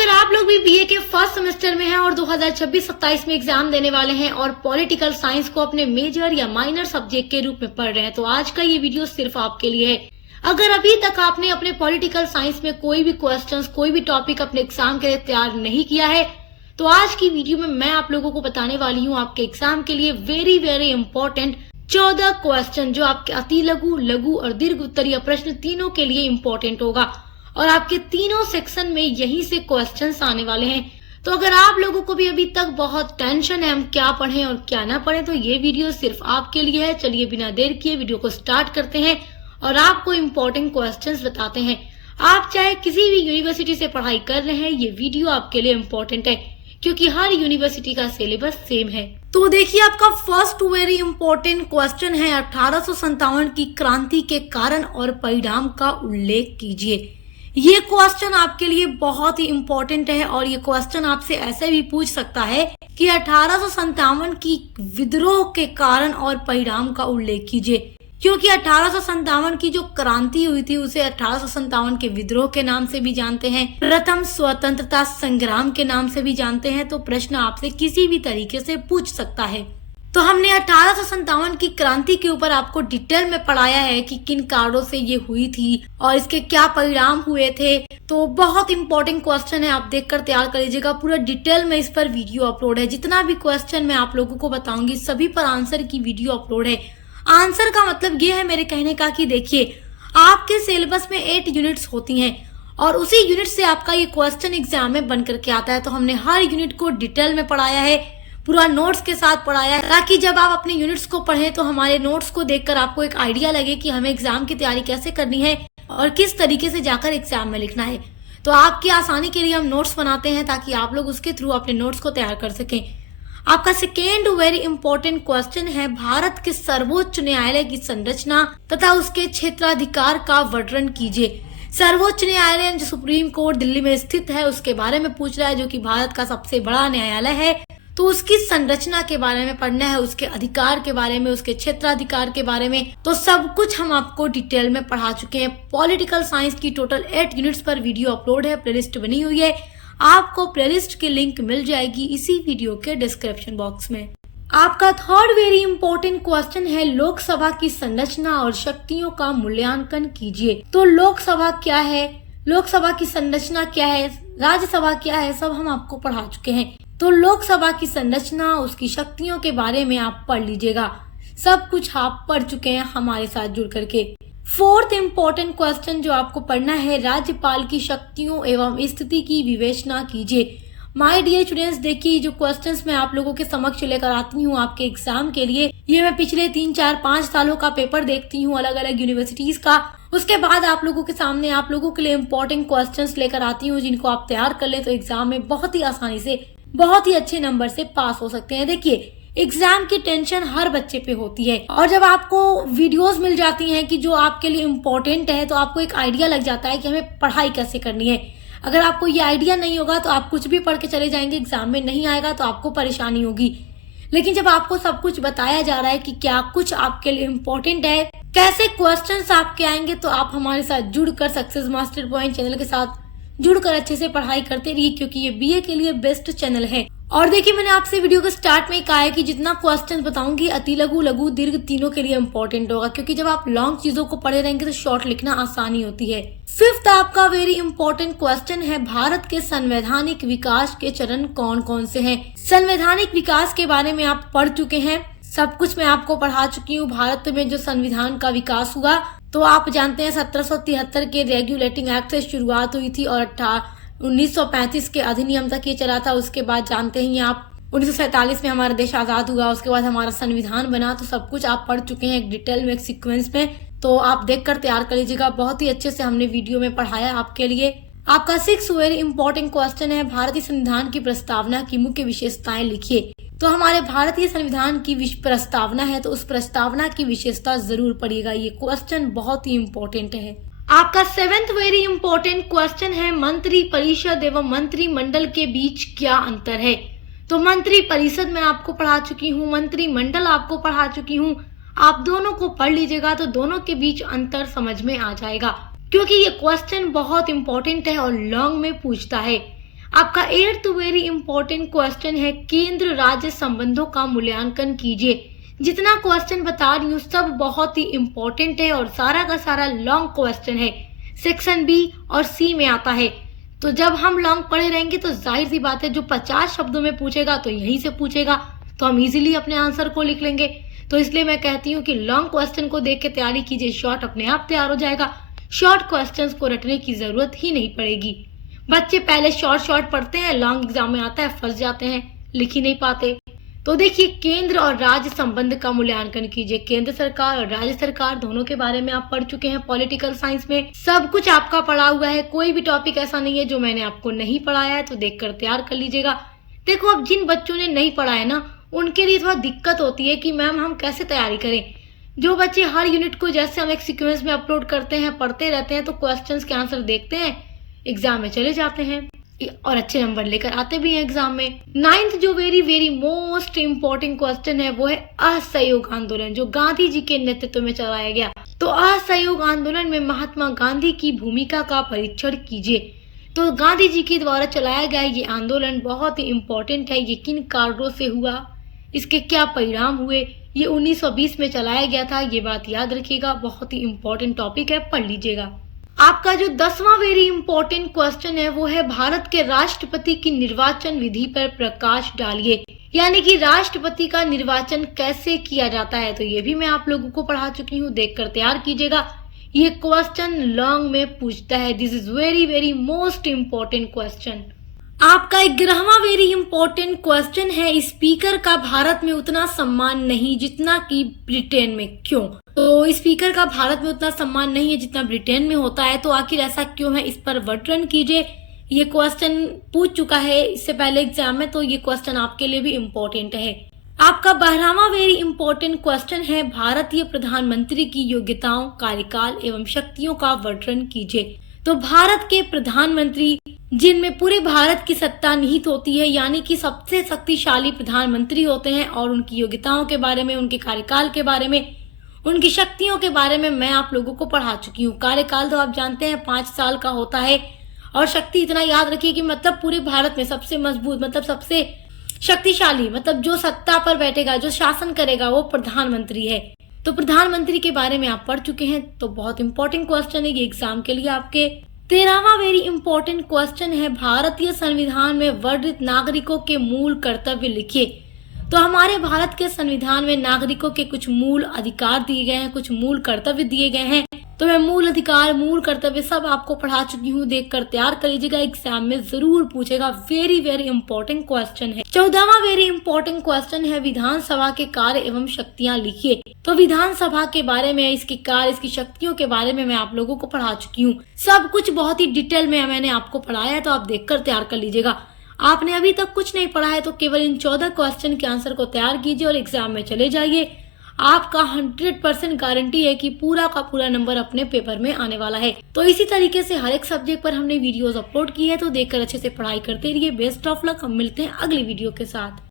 अगर आप लोग भी बीए के फर्स्ट सेमेस्टर में हैं और 2026-27 में एग्जाम देने वाले हैं और पॉलिटिकल साइंस को अपने मेजर या माइनर सब्जेक्ट के रूप में पढ़ रहे हैं तो आज का ये वीडियो सिर्फ आपके लिए है। अगर अभी तक आपने अपने पॉलिटिकल साइंस में कोई भी क्वेश्चंस, कोई भी टॉपिक अपने एग्जाम के लिए तैयार नहीं किया है तो आज की वीडियो में मैं आप लोगों को बताने वाली हूँ आपके एग्जाम के लिए वेरी इंपॉर्टेंट 14 क्वेश्चन जो आपके अति लघु, लघु और दीर्घ उत्तरीय प्रश्न तीनों के लिए इम्पोर्टेंट होगा और आपके तीनों सेक्शन में यहीं से क्वेश्चंस आने वाले हैं। तो अगर आप लोगों को भी अभी तक बहुत टेंशन है हम क्या पढ़ें और क्या ना पढ़ें तो ये वीडियो सिर्फ आपके लिए है। चलिए बिना देर किए वीडियो को स्टार्ट करते हैं और आपको इम्पोर्टेंट क्वेश्चंस बताते हैं। आप चाहे किसी भी यूनिवर्सिटी से पढ़ाई कर रहे हैं, ये वीडियो आपके लिए इम्पोर्टेंट है क्योंकि हर यूनिवर्सिटी का सिलेबस सेम है। तो देखिए आपका फर्स्ट वेरी इंपॉर्टेंट क्वेश्चन है 1857 की क्रांति के कारण और परिणाम का उल्लेख कीजिए। ये क्वेश्चन आपके लिए बहुत ही इम्पोर्टेंट है और ये क्वेश्चन आपसे ऐसे भी पूछ सकता है कि 1857 की विद्रोह के कारण और परिणाम का उल्लेख कीजिए, क्योंकि 1857 की जो क्रांति हुई थी उसे 1857 के विद्रोह के नाम से भी जानते हैं, प्रथम स्वतंत्रता संग्राम के नाम से भी जानते हैं। तो प्रश्न आपसे किसी भी तरीके से पूछ सकता है। तो हमने 1857 की क्रांति के ऊपर आपको डिटेल में पढ़ाया है कि किन कारणों से ये हुई थी और इसके क्या परिणाम हुए थे। तो बहुत इंपॉर्टेंट क्वेश्चन है, आप देखकर तैयार कर लीजिएगा। पूरा डिटेल में इस पर वीडियो अपलोड है। जितना भी क्वेश्चन मैं आप लोगों को बताऊंगी सभी पर आंसर की वीडियो अपलोड है। आंसर का मतलब ये है मेरे कहने का कि देखिए आपके सिलेबस में 8 यूनिट्स होती हैं और उसी यूनिट से आपका ये क्वेश्चन एग्जाम में बन करके आता है। तो हमने हर यूनिट को डिटेल में पढ़ाया है, पूरा नोट्स के साथ पढ़ाया है, ताकि जब आप अपने यूनिट्स को पढ़ें तो हमारे नोट्स को देखकर आपको एक आइडिया लगे कि हमें एग्जाम की तैयारी कैसे करनी है और किस तरीके से जाकर एग्जाम में लिखना है। तो आपकी आसानी के लिए हम नोट्स बनाते हैं ताकि आप लोग उसके थ्रू अपने नोट्स को तैयार कर सकें। आपका सेकेंड वेरी इंपॉर्टेंट क्वेश्चन है भारत के सर्वोच्च न्यायालय की संरचना तथा उसके क्षेत्राधिकार का वर्णन कीजिए। सर्वोच्च न्यायालय जो सुप्रीम कोर्ट दिल्ली में स्थित है उसके बारे में पूछ रहा है, जो कि भारत का सबसे बड़ा न्यायालय है। तो उसकी संरचना के बारे में पढ़ना है, उसके अधिकार के बारे में, उसके क्षेत्राधिकार के बारे में। तो सब कुछ हम आपको डिटेल में पढ़ा चुके हैं। पॉलिटिकल साइंस की टोटल 8 यूनिट्स पर वीडियो अपलोड है, प्लेलिस्ट बनी हुई है। आपको प्लेलिस्ट की लिंक मिल जाएगी इसी वीडियो के डिस्क्रिप्शन बॉक्स में। आपका थर्ड वेरी इंपॉर्टेंट क्वेश्चन है लोकसभा की संरचना और शक्तियों का मूल्यांकन कीजिए। तो लोकसभा क्या है, लोकसभा की संरचना क्या है, राज्यसभा क्या है, सब हम आपको पढ़ा चुके हैं। तो लोकसभा की संरचना, उसकी शक्तियों के बारे में आप पढ़ लीजिएगा। सब कुछ आप पढ़ चुके हैं हमारे साथ जुड़ करके। फोर्थ इंपॉर्टेंट क्वेश्चन जो आपको पढ़ना है राज्यपाल की शक्तियों एवं स्थिति की विवेचना कीजिए। माय डियर स्टूडेंट्स, देखिए जो क्वेश्चंस मैं आप लोगों के समक्ष लेकर आती हूँ आपके एग्जाम के लिए, ये मैं पिछले 3, 4, 5 सालों का पेपर देखती हूँ अलग अलग यूनिवर्सिटीज का। उसके बाद आप लोगों के सामने आप लोगों के लिए इम्पोर्टेंट क्वेश्चंस लेकर आती हूँ जिनको आप तैयार कर ले तो एग्जाम में बहुत ही आसानी से, बहुत ही अच्छे नंबर से पास हो सकते हैं। देखिए एग्जाम की टेंशन हर बच्चे पे होती है और जब आपको वीडियोस मिल जाती हैं कि जो आपके लिए इम्पोर्टेंट है तो आपको एक आइडिया लग जाता है कि हमें पढ़ाई कैसे करनी है। अगर आपको ये आइडिया नहीं होगा तो आप कुछ भी पढ़ के चले जाएंगे, एग्जाम में नहीं आएगा तो आपको परेशानी होगी। लेकिन जब आपको सब कुछ बताया जा रहा है कि क्या कुछ आपके लिए इम्पोर्टेंट है, कैसे क्वेश्चंस आपके आएंगे, तो आप हमारे साथ जुड़कर सक्सेस मास्टर पॉइंट चैनल के साथ जुड़कर अच्छे से पढ़ाई करते रहिए क्योंकि ये बीए के लिए बेस्ट चैनल है। और देखिए मैंने आपसे वीडियो के स्टार्ट में कहा है कि जितना क्वेश्चन बताऊंगी अति लघु, लघु, दीर्घ तीनों के लिए इम्पोर्टेंट होगा क्योंकि जब आप लॉन्ग चीजों को पढ़े रहेंगे तो शॉर्ट लिखना आसानी होती है। फिफ्थ आपका वेरी इंपॉर्टेंट क्वेश्चन है भारत के संवैधानिक विकास के चरण कौन कौन से हैं। संवैधानिक विकास के बारे में आप पढ़ चुके हैं, सब कुछ मैं आपको पढ़ा चुकी हूँ। भारत में जो संविधान का विकास हुआ तो आप जानते हैं 1773 के रेगुलेटिंग एक्ट से शुरुआत हुई थी और 1935 के अधिनियम तक ये चला था। उसके बाद जानते हैं आप 1947 में हमारा देश आजाद हुआ, उसके बाद हमारा संविधान बना। तो सब कुछ आप पढ़ चुके हैं एक डिटेल में, एक सीक्वेंस में। तो आप देखकर तैयार कर लीजिएगा, बहुत ही अच्छे से हमने वीडियो में पढ़ाया आपके लिए। आपका 6 वेरी इंपॉर्टेंट क्वेश्चन है भारतीय संविधान की प्रस्तावना की मुख्य विशेषताएं लिखिए। तो हमारे भारतीय संविधान की प्रस्तावना है तो उस प्रस्तावना की विशेषता जरूर पढ़िएगा, ये क्वेश्चन बहुत ही इम्पोर्टेंट है। आपका 7th वेरी इंपॉर्टेंट क्वेश्चन है मंत्री परिषद एवं मंत्रिमंडल के बीच क्या अंतर है। तो मंत्री परिषद मैं आपको पढ़ा चुकी हूँ, मंत्रिमंडल आपको पढ़ा चुकी हूँ। आप दोनों को पढ़ लीजिएगा तो दोनों के बीच अंतर समझ में आ जाएगा क्योंकि ये क्वेश्चन बहुत इंपॉर्टेंट है और लॉन्ग में पूछता है। आपका 8th वेरी इंपॉर्टेंट क्वेश्चन है, केंद्र राज्य संबंधों का मूल्यांकन कीजिए। जितना क्वेश्चन बता रही हूँ सब बहुत ही इंपॉर्टेंट है और सारा का सारा लॉन्ग क्वेश्चन है, सेक्शन बी और सी में आता है। तो जब हम लॉन्ग पढ़े रहेंगे तो जाहिर सी बात है जो 50 शब्दों में पूछेगा तो यहीं से पूछेगा, तो हम इजीली अपने आंसर को लिख लेंगे। तो इसलिए मैं कहती हूँ कि लॉन्ग क्वेश्चन को देख के तैयारी कीजिए, शॉर्ट अपने आप तैयार हो जाएगा। शॉर्ट क्वेश्चंस को रटने की जरूरत ही नहीं पड़ेगी। बच्चे पहले शॉर्ट पढ़ते हैं, लॉन्ग एग्जाम में आता है फंस जाते हैं, लिख ही नहीं पाते। तो देखिए, केंद्र और राज्य संबंध का मूल्यांकन कीजिए। केंद्र सरकार और राज्य सरकार दोनों के बारे में आप पढ़ चुके हैं पॉलिटिकल साइंस में, सब कुछ आपका पढ़ा हुआ है। कोई भी टॉपिक ऐसा नहीं है जो मैंने आपको नहीं पढ़ाया है, तो देखकर तैयार कर लीजिएगा। देखो, अब जिन बच्चों ने नहीं पढ़ा है ना, उनके लिए थोड़ा दिक्कत होती है कि मैम हम कैसे तैयारी करें। जो बच्चे हर यूनिट को जैसे हम एक सीक्वेंस में अपलोड करते हैं, पढ़ते रहते हैं, तो क्वेश्चंस के आंसर देखते हैं, एग्जाम में चले जाते हैं और अच्छे नंबर लेकर आते भी हैं एग्जाम में। 9th जो वेरी मोस्ट इम्पोर्टेंट क्वेश्चन है वो है असहयोग आंदोलन, जो गांधी जी के नेतृत्व में चलाया गया। तो असहयोग आंदोलन में महात्मा गांधी की भूमिका का परीक्षण कीजिए। तो गांधी जी के द्वारा चलाया गया ये आंदोलन बहुत ही इम्पोर्टेंट है। ये किन कारणों से हुआ, इसके क्या परिणाम हुए, ये 1920 में चलाया गया था, ये बात याद रखिएगा। बहुत ही इम्पोर्टेंट टॉपिक है, पढ़ लीजिएगा। आपका जो 10वां वेरी इंपॉर्टेंट क्वेश्चन है वो है भारत के राष्ट्रपति की निर्वाचन विधि पर प्रकाश डालिए, यानी कि राष्ट्रपति का निर्वाचन कैसे किया जाता है। तो ये भी मैं आप लोगों को पढ़ा चुकी हूँ, देखकर तैयार कीजिएगा। ये क्वेश्चन लॉन्ग में पूछता है, this is very most important question. आपका 11वां वेरी इंपॉर्टेंट क्वेश्चन है, स्पीकर का भारत में उतना सम्मान नहीं जितना कि ब्रिटेन में, क्यों? तो स्पीकर का भारत में उतना सम्मान नहीं है जितना ब्रिटेन में होता है, तो आखिर ऐसा क्यों है, इस पर वर्णन कीजिए। ये क्वेश्चन पूछ चुका है इससे पहले एग्जाम में, तो ये क्वेश्चन आपके लिए भी इम्पोर्टेंट है। आपका 12वां वेरी इंपॉर्टेंट क्वेश्चन है, भारतीय प्रधानमंत्री की योग्यताओं, कार्यकाल एवं शक्तियों का वर्णन कीजिए। तो भारत के प्रधानमंत्री जिनमें पूरे भारत की सत्ता निहित होती है, यानी कि सबसे शक्तिशाली प्रधानमंत्री होते हैं, और उनकी योग्यताओं के बारे में, उनके कार्यकाल के बारे में, उनकी शक्तियों के बारे में मैं आप लोगों को पढ़ा चुकी हूँ। कार्यकाल तो आप जानते हैं 5 साल का होता है, और शक्ति इतना याद रखिए कि मतलब पूरे भारत में सबसे मजबूत, मतलब सबसे शक्तिशाली, मतलब जो सत्ता पर बैठेगा, जो शासन करेगा, वो प्रधानमंत्री है। तो प्रधानमंत्री के बारे में आप पढ़ चुके हैं, तो बहुत इंपॉर्टेंट क्वेश्चन है ये एग्जाम के लिए आपके। 13वां वेरी इंपॉर्टेंट क्वेश्चन है, भारतीय संविधान में वर्णित नागरिकों के मूल कर्तव्य लिखिए। तो हमारे भारत के संविधान में नागरिकों के कुछ मूल अधिकार दिए गए हैं, कुछ मूल कर्तव्य दिए गए हैं। तो मैं मूल अधिकार, मूल कर्तव्य सब आपको पढ़ा चुकी हूँ, देखकर तैयार कर लीजिएगा, एग्जाम में जरूर पूछेगा। वेरी इंपॉर्टेंट क्वेश्चन है। 14वां वेरी इंपॉर्टेंट क्वेश्चन है, विधानसभा के कार्य एवं शक्तियाँ लिखिए। तो विधानसभा के बारे में, इसके कार्य, इसकी शक्तियों के बारे में मैं आप लोगों को पढ़ा चुकी हूँ। सब कुछ बहुत ही डिटेल में मैंने आपको पढ़ाया है, तो आप देखकर तैयार कर लीजिएगा। आपने अभी तक कुछ नहीं पढ़ा है तो केवल इन 14 क्वेश्चन के आंसर को तैयार कीजिए और एग्जाम में चले जाइए। आपका 100% गारंटी है कि पूरा का पूरा नंबर अपने पेपर में आने वाला है। तो इसी तरीके से हर एक सब्जेक्ट पर हमने वीडियोस अपलोड की है, तो देखकर अच्छे से पढ़ाई करते रहिए। बेस्ट ऑफ लक, हम मिलते हैं अगली वीडियो के साथ।